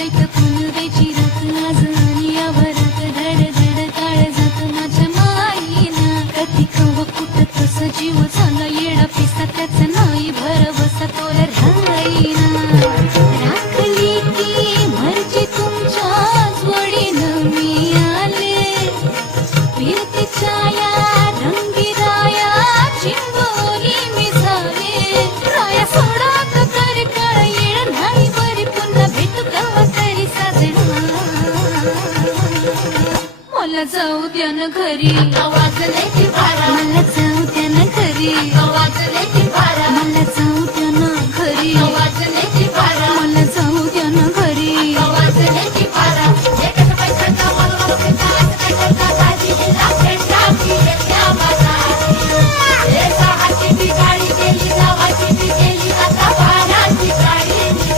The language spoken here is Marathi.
चैत फुलवेची रात आज आणि आभरात धड धड काळ जात माझ्या माईना कधी कव कुठ तस जीव झाला येडा पिसा त्याचा नाही भरवसा तोल राहीना राखली की मर्जी तुमच्या जोडीनं मी आले फिरते छाया रंगी राया चिंबोली मी झाले राया सोडात कर कळ येळ नाही बरी पुन्हा भेटू कवा तरी साजना मला जाऊ द्या ना घरी आवाज नाही भारा मला जाऊ द्या ना घरी आवाज